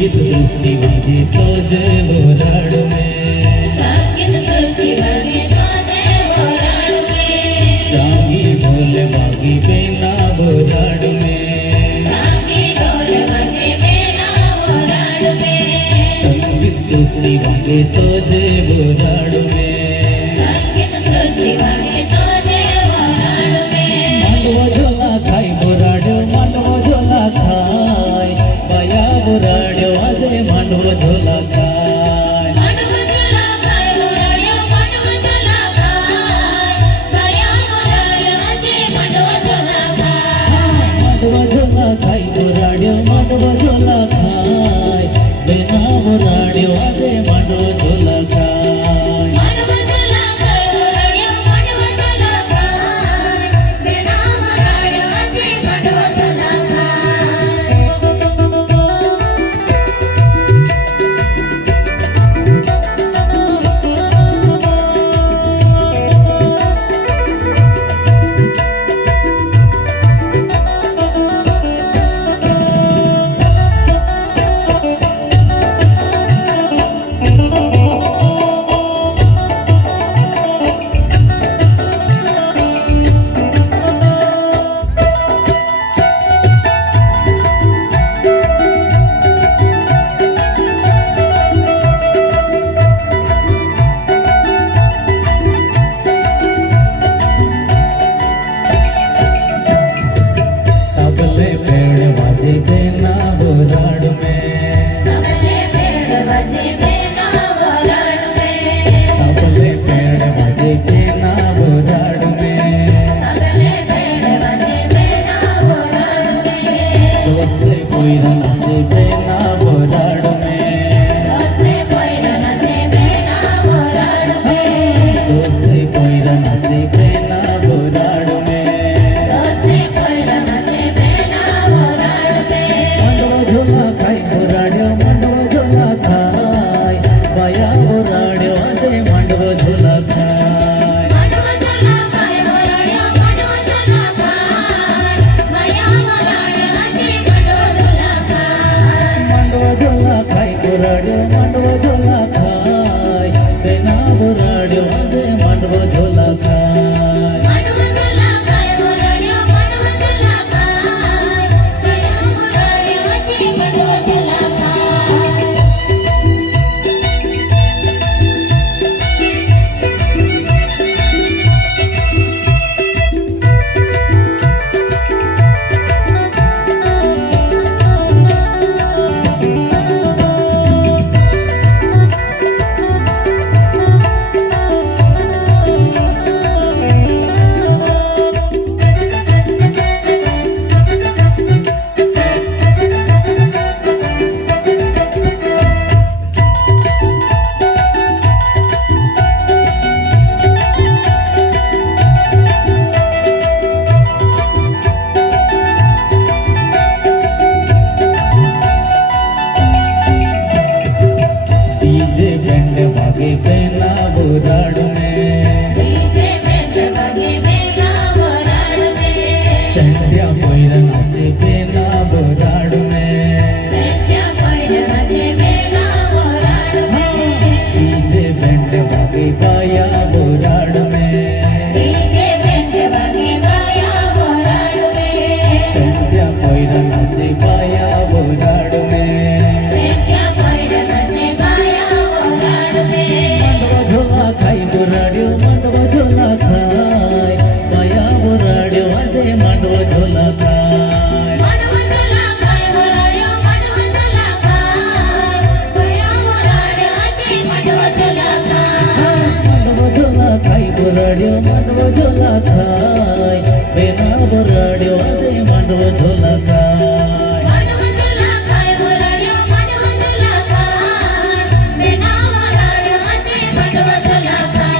संगीत सृष्टि वाजे तो जय बोराड़ में, संगीत सृष्टि वाजे तो जय बोराड़ में, चांगी ढोल बागी बेना बोराड़ में, चांगी ढोल बागे बेना बोराड़ में, संगीत सृष्टि वाजे तो जय बोराड़ में, संगीत सृष्टि वाजे तो जय बोराड़ में, मांडवो झोला खाई बोराड़ मांडवो झोला खाई पाया बोराड़ वाजे मांडवो झोला खाई, मांडवो झोला खाई बोराड़ियो मांडवो झोला खाई पाया बोराड़ वाजे मांडवो झोला खाई, मांडवो झोला खाई बोराड़ मांडवो झोला खाई बेना बोराड़ वाजे मांडवो झोला खाई, मांडवो झोला खाई बोराड़ियो मांडवो झोला खाई बेना बोराड़ वाजे मांडवो झोला खाई। तबले पेड़ वाजे बेना बोराड़ में, तबले पेड़ बजे बेना बोराड़ में, तबले पेड़ वाजे बेना बोराड़ में, तबले पेड़ बजे बेना बोराड़ में, दोस्ते कोयरा नाचे बेना बोराड़ में, दोस्ते कोयरा नाचे बेना बोराड़ में, दोस्ते कोयरा नाचे बेना बोराड़ में, दोस्ते कोयरा नाचे बेना बोराड़ में, मांडवो झोला खाई बोराड़ मांडवो झोला खाई पाया बोराड़ वाजे मांडवो झोला खाई, मांडवो झोला खाई बोराड़ियो मांडवो झोला खाई माया बोराड़ वाजे मांडवो झोला खाई, मांडवो झोला खाई बोराड़ मांडवो झोला खाई बेना बोराड़ वाजे मांडवो झोला खाई, मांडवो झोला खाई बोराड़ियो मांडवो झोला खाई माया बोराड़ वाजे मांडवो झोला खाई। डीजे बैंड बागे बेना बोराड़ में, डीजे बैंड बजे बेना बोराड़ में, संध्या कोयरा नाचे बेना बोराड़ में, संध्या कोयरा नाचे बेना बोराड़ में, डीजे बैंड बागे पाया बोराड़ में, डीजे बैंड बजे पाया बोराड़ में, संध्या कोयरा नाचे पाया बोराड़ में, संध्या कोयरा नाचे पाया बोराड़ में, मांडवो झोला खाई बोराड़ मांडवो झोला खाई पाया बोराड़ वाजे मांडवो झोला खाई, मांडवो झोला खाई बोराड़ियो मांडवो झोला खाई माया बोराड़ वाजे मांडवो झोला खाई, मांडवो झोला खाई बोराड़ मांडवो झोला खाई बेना बोराड़ वाजे मांडवो झोला खाई, मांडवो झोला खाई बोराड़ियो मांडवो झोला खाई बेना बोराड़ वाजे मांडवो झोला खाई।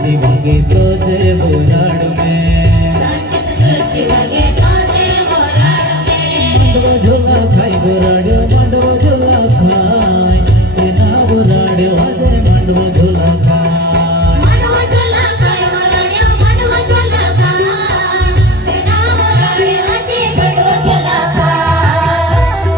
સૃષ્ટિ ભાગે તો જે બોરાડ મેં સૃષ્ટિ ભાગે તો જે બોરાડ મેં માંડવો ઝોલા ખાઈ બોરાડ્યો માંડવો ઝોલા ખાય તેના બોરાડ્યો આજે માંડવો ઝોલા ખાય માંડવો ઝોલા ખાય બોરાડ્યો માંડવો ઝોલા ખાય તેના બોરાડ્યો આજે માંડવો ઝોલા ખાય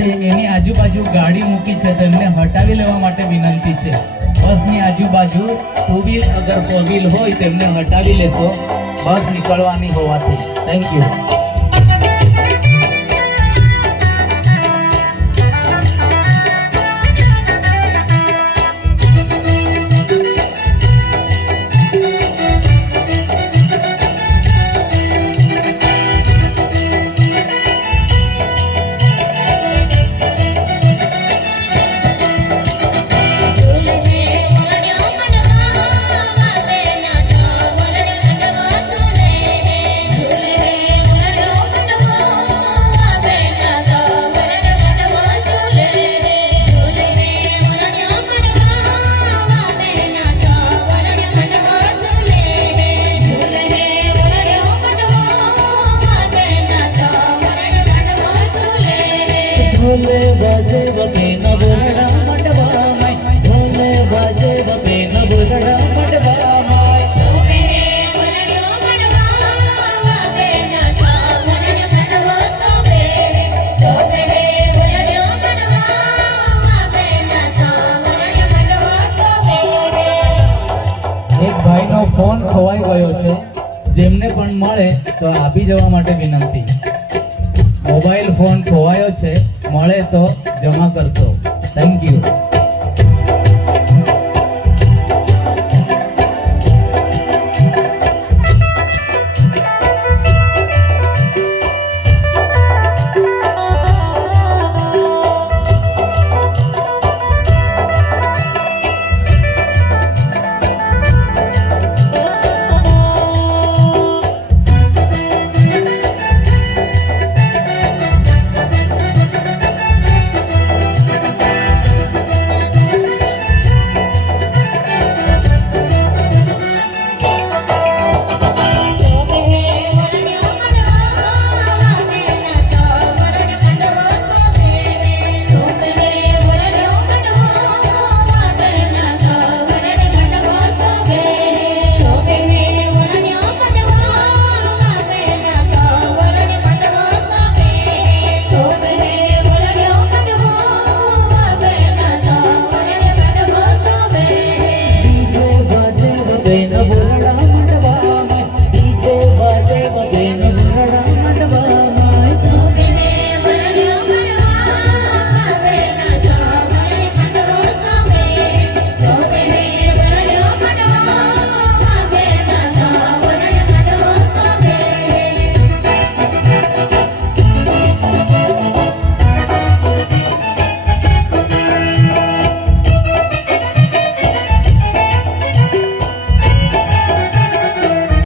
છે એની આજુબાજુ ગાડી મૂકી છે તો એમને હટાવી લેવા માટે વિનંતી છે. બસની આજુબાજુ 2 વ્હીલ અગર 4 વ્હીલ હોય તો એમને હટાવી લેશો બસ નીકળવાની હોવાથી. Thank you. ઢોલે વાજે વગે ન બોલડા મંડવામાં ઢોલે વાજે વગે ન બોલડા મંડવામાં એક ભાઈનો ફોન ખોવાઈ ગયો છે. જેમને પણ મળે તો આપી જવા માટે વિનંતી. મોબાઈલ ફોન ખોવાયો છે, મળે તો જમા કરશો. Thank you.